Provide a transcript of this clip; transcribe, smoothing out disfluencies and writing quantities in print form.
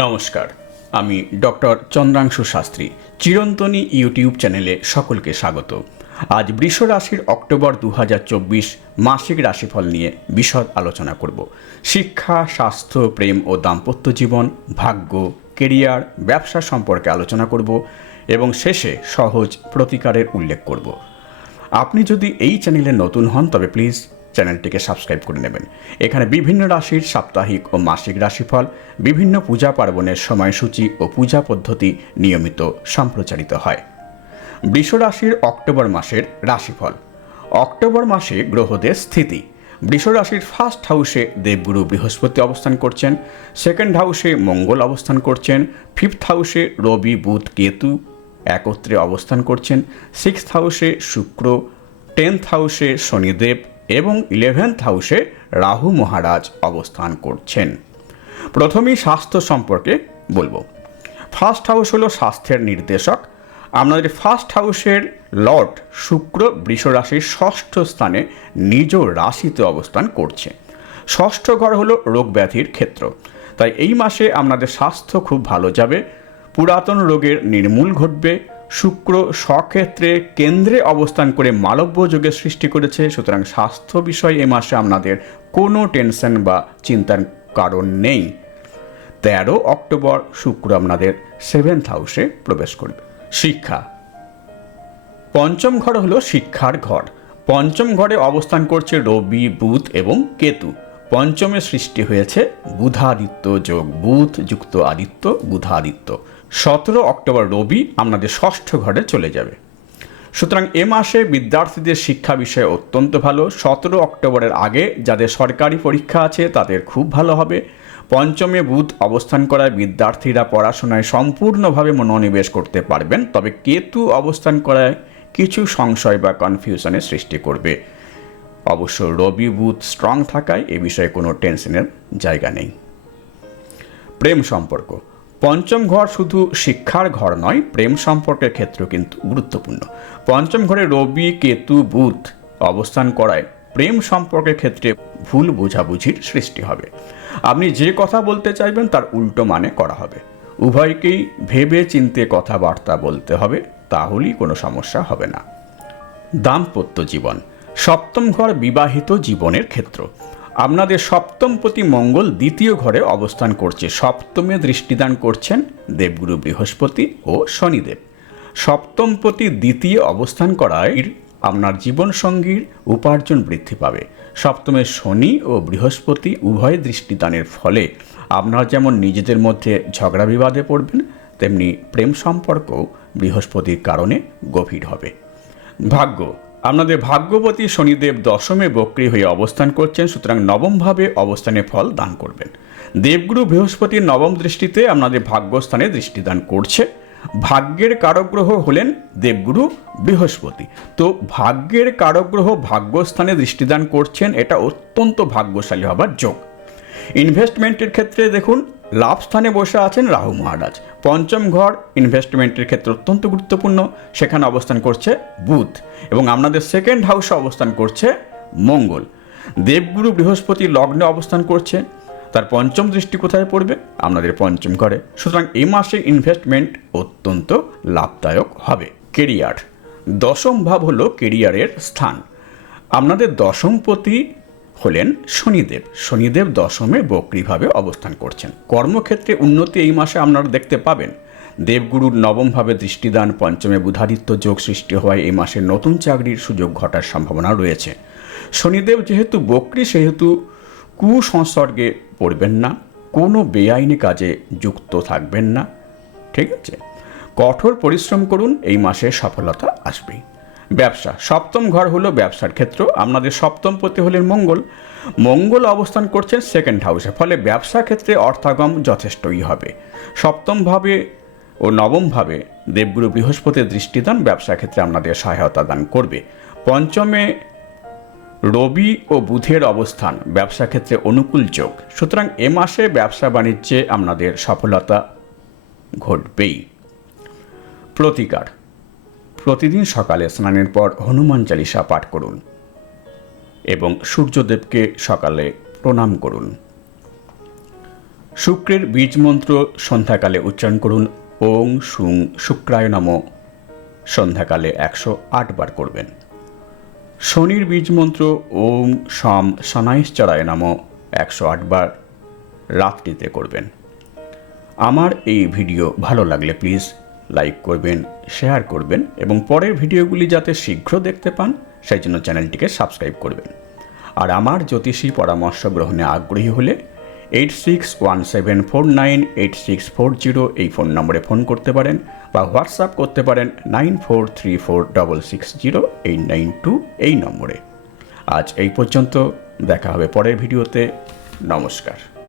নমস্কার, আমি doctor চন্দ্রাংশু Shastri. চিরন্তনী YouTube চ্যানেলে সকলকে স্বাগত। আজ বৃষ রাশির অক্টোবর 2024 মাসিক রাশিফল নিয়ে বিশদ আলোচনা করব। শিক্ষা, স্বাস্থ্য, প্রেম ও দাম্পত্য জীবন, ভাগ্য, কেরিয়ার, ব্যবসা সম্পর্কে আলোচনা করব এবং শেষে সহজ প্রতিকারের উল্লেখ করব। আপনি যদি এই চ্যানেলে নতুন হন তবে প্লিজ চ্যানেলটিকে সাবস্ক্রাইব করে নেবেন। এখানে বিভিন্ন রাশির সাপ্তাহিক ও মাসিক রাশিফল, বিভিন্ন পূজা পার্বণের সময়সূচি ও পূজা পদ্ধতি নিয়মিত সম্প্রচারিত হয়। বৃষ রাশির অক্টোবর মাসের রাশিফল। অক্টোবর মাসে গ্রহদের স্থিতি। বৃষ রাশির ফার্স্ট হাউসে দেবগুরু বৃহস্পতি অবস্থান করছেন, সেকেন্ড হাউসে মঙ্গল অবস্থান করছেন, ফিফথ হাউসে রবি, বুধ, কেতু একত্রে অবস্থান করছেন, সিক্সথ হাউসে শুক্র, 10th হাউসে শনিদেব এবং 11th হাউসে রাহু মহারাজ অবস্থান করছেন। প্রথমেই স্বাস্থ্য সম্পর্কে বলবো। ফার্স্ট হাউস হলো স্বাস্থ্যের নির্দেশক। আমাদের ফার্স্ট হাউসের লর্ড শুক্র বৃষ রাশির ষষ্ঠ স্থানে নিজ রাশিতে অবস্থান করছে। ষষ্ঠ ঘর হলো রোগ ব্যাধির ক্ষেত্র, তাই এই মাসে আপনাদের স্বাস্থ্য খুব ভালো যাবে। পুরাতন রোগের নির্মূল ঘটবে। শুক্র স্বক্ষেত্রে কেন্দ্রে অবস্থান করে মালব্য যোগের সৃষ্টি করেছে, সুতরাং স্বাস্থ্য বিষয়ে এ মাসে আপনাদের কোনো টেনশন বা চিন্তার কারণ নেই। 13 অক্টোবর শুক্র আপনাদের 7th হাউসে প্রবেশ করবে। শিক্ষা। পঞ্চম ঘর হলো শিক্ষার ঘর। পঞ্চম ঘরে অবস্থান করছে রবি, বুধ এবং কেতু। পঞ্চমে সৃষ্টি হয়েছে বুধাদিত্য যোগ, বুধ যুক্ত আদিত্য, বুধাদিত্য। 17 অক্টোবর রবি আপনাদের ষষ্ঠ ঘরে চলে যাবে। সুতরাং এ মাসে বিদ্যার্থীদের শিক্ষা বিষয়ে অত্যন্ত ভালো। 17 অক্টোবরের আগে যাদের সরকারি পরীক্ষা আছে তাদের খুব ভালো হবে। পঞ্চমে বুধ অবস্থান করায় বিদ্যার্থীরা পড়াশোনায় সম্পূর্ণভাবে মনোনিবেশ করতে পারবেন, তবে কেতু অবস্থান করায় কিছু সংশয় বা কনফিউশনের সৃষ্টি করবে। অবশ্য রবি, বুধ স্ট্রং থাকায় এ বিষয়ে কোনো টেনশনের জায়গা নেই। প্রেম সম্পর্ক। পঞ্চম ঘর শুধু শিক্ষার ঘর নয়, প্রেম সম্পর্কের ক্ষেত্রেও কিন্তু গুরুত্বপূর্ণ। পঞ্চম ঘরে রবি, কেতু, বুধ অবস্থান করায় প্রেম সম্পর্কের ক্ষেত্রে ভুল বোঝাবুঝির সৃষ্টি হবে। আপনি যে কথা বলতে চাইবেন তার উল্টো মানে করা হবে। উভয়কেই ভেবে চিন্তে কথাবার্তা বলতে হবে, তাহলেই কোনো সমস্যা হবে না। দাম্পত্য জীবন। সপ্তম ঘর বিবাহিত জীবনের ক্ষেত্র। আপনাদের সপ্তমপতি মঙ্গল দ্বিতীয় ঘরে অবস্থান করছে। সপ্তমে দৃষ্টিদান করছেন দেবগুরু বৃহস্পতি ও শনিদেব। সপ্তমপতি দ্বিতীয় অবস্থান করায় আপনার জীবনসঙ্গীর উপার্জন বৃদ্ধি পাবে। সপ্তমে শনি ও বৃহস্পতি উভয় দৃষ্টিদানের ফলে আপনারা যেমন নিজেদের মধ্যে ঝগড়া বিবাদে পড়বেন, তেমনি প্রেম সম্পর্কও বৃহস্পতির কারণে গভীর হবে। ভাগ্য। আপনাদের ভাগ্যপতি শনিদেব দশমে বক্রী হয়ে অবস্থান করছেন, সুতরাং নবমভাবে অবস্থানে ফল দান করবেন। দেবগুরু বৃহস্পতির নবম দৃষ্টিতে আপনাদের ভাগ্যস্থানে দৃষ্টিদান করছে। ভাগ্যের কারকগ্রহ হলেন দেবগুরু বৃহস্পতি, তো ভাগ্যের কারকগ্রহ ভাগ্যস্থানে দৃষ্টিদান করছেন, এটা অত্যন্ত ভাগ্যশালী হবার যোগ। ইনভেস্টমেন্টের ক্ষেত্রে দেখুন, লাভ স্থানে বসে আছেন রাহু মহারাজ। পঞ্চম ঘর ইনভেস্টমেন্টের ক্ষেত্রে অত্যন্ত গুরুত্বপূর্ণ, সেখানে অবস্থান করছে বুধ এবং আপনাদের সেকেন্ড হাউসে অবস্থান করছে মঙ্গল। দেবগুরু বৃহস্পতি লগ্নে অবস্থান করছে, তার পঞ্চম দৃষ্টি কোথায় পড়বে? আপনাদের পঞ্চম ঘরে। সুতরাং এই মাসে ইনভেস্টমেন্ট অত্যন্ত লাভদায়ক হবে। কেরিয়ার। দশম ভাব হলো কেরিয়ারের স্থান। আপনাদের দশমপতি হলেন শনিদেব। শনিদেব দশমে বক্রীভাবে অবস্থান করছেন। কর্মক্ষেত্রে উন্নতি এই মাসে আপনারা দেখতে পাবেন। দেবগুরুর নবমভাবে দৃষ্টিদান, পঞ্চমে বুধাদিত্য যোগ সৃষ্টি হওয়ায় এই মাসে নতুন চাকরির সুযোগ ঘটার সম্ভাবনা রয়েছে। শনিদেব যেহেতু বক্রী, সেহেতু কুসংসর্গে পড়বেন না, কোনো বেআইনি কাজে যুক্ত থাকবেন না, ঠিক আছে? কঠোর পরিশ্রম করুন, এই মাসে সফলতা আসবেই। ব্যবসা। সপ্তম ঘর হলো ব্যবসার ক্ষেত্র। আপনাদের সপ্তমপতি হলেন মঙ্গল। মঙ্গল অবস্থান করছেন সেকেন্ড হাউসে, ফলে ব্যবসা ক্ষেত্রে অর্থাগম যথেষ্টই হবে। সপ্তমভাবে ও নবমভাবে দেবগুরু বৃহস্পতির দৃষ্টিদান ব্যবসা ক্ষেত্রে আপনাদের সহায়তা দান করবে। পঞ্চমে রবি ও বুধের অবস্থান ব্যবসা ক্ষেত্রে অনুকূল যোগ, সুতরাং এ মাসে ব্যবসা বাণিজ্যে আপনাদের সফলতা ঘটবেই। প্রতিকার। প্রতিদিন সকালে স্নানের পর হনুমান চালিসা পাঠ করুন এবং সূর্যদেবকে সকালে প্রণাম করুন। শুক্রের বীজ মন্ত্র সন্ধ্যাকালে উচ্চারণ করুন ওং সুং শুক্রায় নমঃ, সন্ধ্যাকালে 108 বার করবেন। শনির বীজ মন্ত্র ওং শম শনাইশ্চরায় নমঃ 108 বার রাত্রিতে করবেন। আমার এই ভিডিও ভালো লাগলে প্লিজ লাইক করবেন, শেয়ার করবেন এবং পরের ভিডিওগুলি যাতে শীঘ্র দেখতে পান সেই জন্য চ্যানেলটিকে সাবস্ক্রাইব করবেন। আর আমার জ্যোতিষী পরামর্শ গ্রহণে আগ্রহী হলে 8617498640 এই ফোন নম্বরে ফোন করতে পারেন বা হোয়াটসঅ্যাপ করতে পারেন 9434660892 এই নম্বরে। আজ এই পর্যন্ত, দেখা হবে পরের ভিডিওতে। নমস্কার।